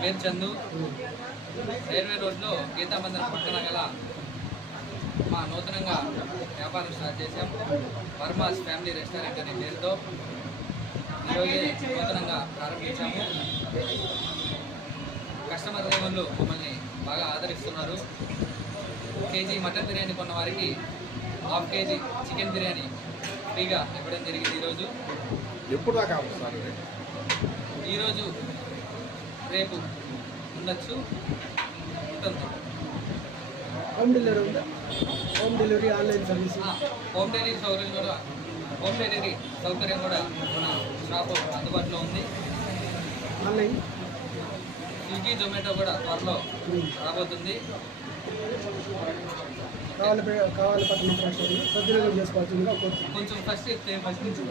పేరు చందు. రైల్వే రోడ్లో గీతామందిరం పక్కన గల మా నూతనంగా వ్యాపారం స్టార్ట్ చేశాం. వర్మాస్ ఫ్యామిలీ రెస్టారెంట్ అనే పేరుతో ఈరోజే నూతనంగా ప్రారంభించాము. కస్టమర్ దేవుళ్ళు మమ్మల్ని బాగా ఆదరిస్తున్నారు. కేజీ మటన్ బిర్యానీ కొన్న వారికి హాఫ్ కేజీ చికెన్ బిర్యానీ ఫ్రీగా ఇవ్వడం జరిగింది. ఈరోజు ఎప్పుడు దాకా సార్? ఈరోజు రేపు ఉండొచ్చు, ఉంటుంది. హోమ్ డెలివరీ ఉందా? Home delivery, online service, home delivery సౌకర్యం కూడా మన షాపు అందుబాటులో ఉంది. ఆన్లైన్ స్విగ్గీ, జొమాటో కూడా త్వరలో రాబోతుంది. కావాలి పట్టణ ప్రశ్న సద్వినియోగం చేసుకోవచ్చు. కొంచెం ఫస్ట్ నుంచి